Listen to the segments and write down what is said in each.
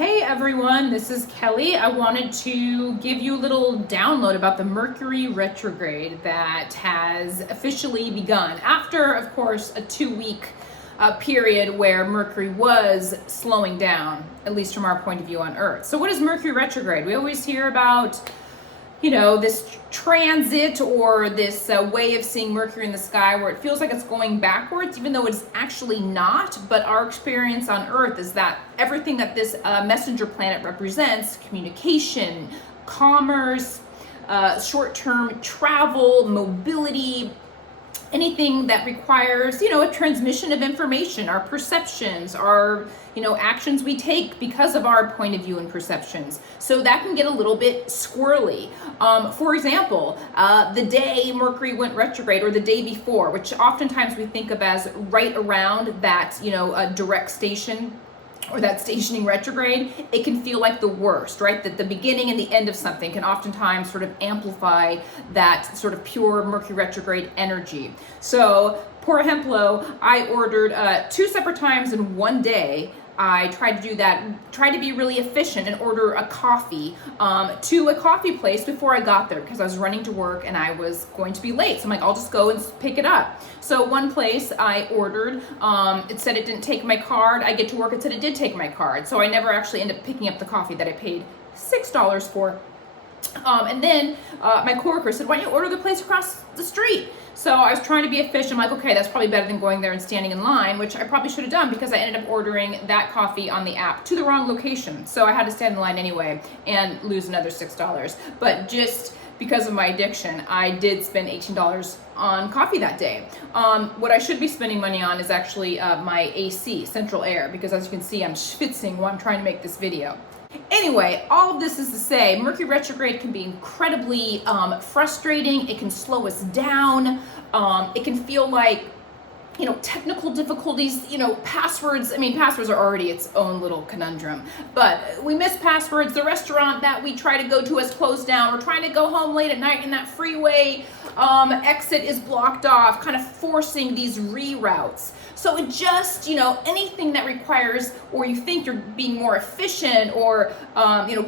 Hey everyone, this is Kelly. I wanted to give you a little download about the Mercury retrograde that has officially begun after, of course, a 2-week period where Mercury was slowing down, at least from our point of view on Earth. So what is Mercury retrograde? We always hear about this transit or this way of seeing Mercury in the sky where it feels like it's going backwards, even though it's actually not. But our experience on Earth is that everything that this messenger planet represents, communication, commerce, short-term travel, mobility, anything that requires, a transmission of information, our perceptions, our, actions we take because of our point of view and perceptions. So that can get a little bit squirrely. For example, the day Mercury went retrograde or the day before, which oftentimes we think of as right around that, a direct station or that stationing retrograde, it can feel like the worst, right? That the beginning and the end of something can oftentimes sort of amplify that sort of pure Mercury retrograde energy. So, por ejemplo, I ordered 2 separate times in one day. I tried to do that, tried to be really efficient and order a coffee to a coffee place before I got there because I was running to work and I was going to be late. So I'm like, I'll just go and pick it up. So one place I ordered, it said it didn't take my card. I get to work, it said it did take my card. So I never actually ended up picking up the coffee that I paid $6 for. And then my coworker said, why don't you order the place across the street? So I was trying to be efficient. I'm like, okay, that's probably better than going there and standing in line, which I probably should have done because I ended up ordering that coffee on the app to the wrong location. So I had to stand in line anyway and lose another $6. But just because of my addiction, I did spend $18 on coffee that day. What I should be spending money on is actually my AC, central air, because as you can see, I'm schwitzing while I'm trying to make this video. Anyway, all of this is to say, Mercury retrograde can be incredibly frustrating. It can slow us down. It can feel like, technical difficulties, passwords. I mean, passwords are already its own little conundrum, but we miss passwords. The restaurant that we try to go to has closed down. We're trying to go home late at night and that freeway exit is blocked off, kind of forcing these reroutes. So it just, anything that requires, or you think you're being more efficient or,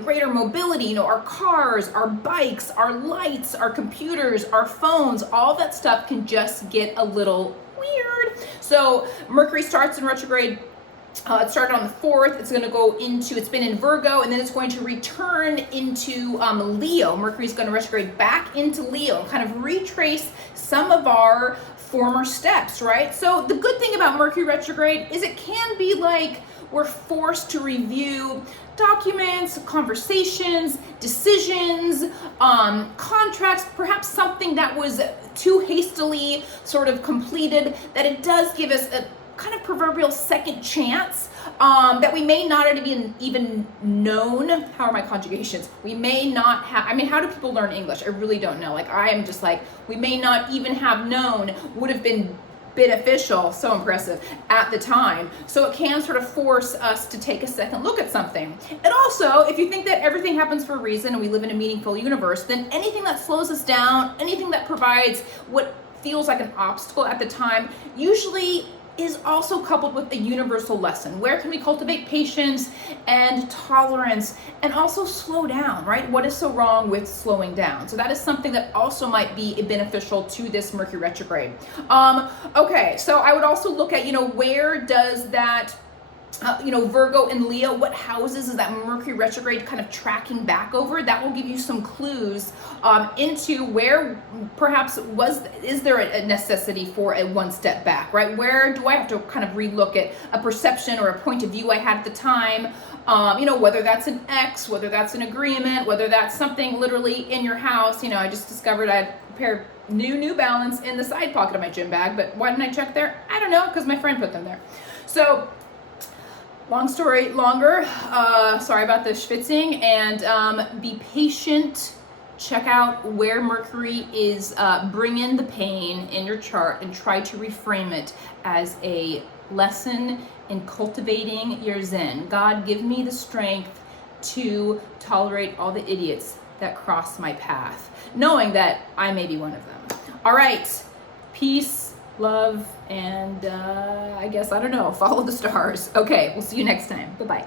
greater mobility, our cars, our bikes, our lights, our computers, our phones, all that stuff can just get a little weird. So Mercury starts in retrograde. It started on the 4th. It's going to go into, it's been in Virgo, and then it's going to return into Leo. Mercury's going to retrograde back into Leo and kind of retrace some of our former steps, right? So the good thing about Mercury retrograde is it can be like we're forced to review documents, conversations, decisions, contracts, perhaps something that was too hastily sort of completed, that it does give us a kind of proverbial second chance that we may not have even known. How are my conjugations? We may not have, how do people learn English? I really don't know. I am just we may not even have known would have been beneficial, so impressive at the time. So it can sort of force us to take a second look at something. And also, if you think that everything happens for a reason and we live in a meaningful universe, then anything that slows us down, anything that provides what feels like an obstacle at the time, usually is also coupled with a universal lesson. Where can we cultivate patience and tolerance and also slow down, right? What is so wrong with slowing down? So that is something that also might be beneficial to this Mercury retrograde. Okay, so I would also look at, where does that Virgo and Leo, what houses is that Mercury retrograde kind of tracking back over? That will give you some clues into where perhaps is there a necessity for a one step back, right? Where do I have to kind of relook at a perception or a point of view I had at the time? Whether that's an ex, whether that's an agreement, whether that's something literally in your house. I just discovered I had a pair of New Balance in the side pocket of my gym bag, but why didn't I check there? I don't know, because my friend put them there. So long story longer, sorry about the schwitzing, and be patient. Check out where Mercury is bringing the pain in your chart and try to reframe it as a lesson in cultivating your Zen. God, give me the strength to tolerate all the idiots that cross my path, knowing that I may be one of them. All right, peace, love, and I guess, I don't know, follow the stars. Okay, we'll see you next time. Bye-bye.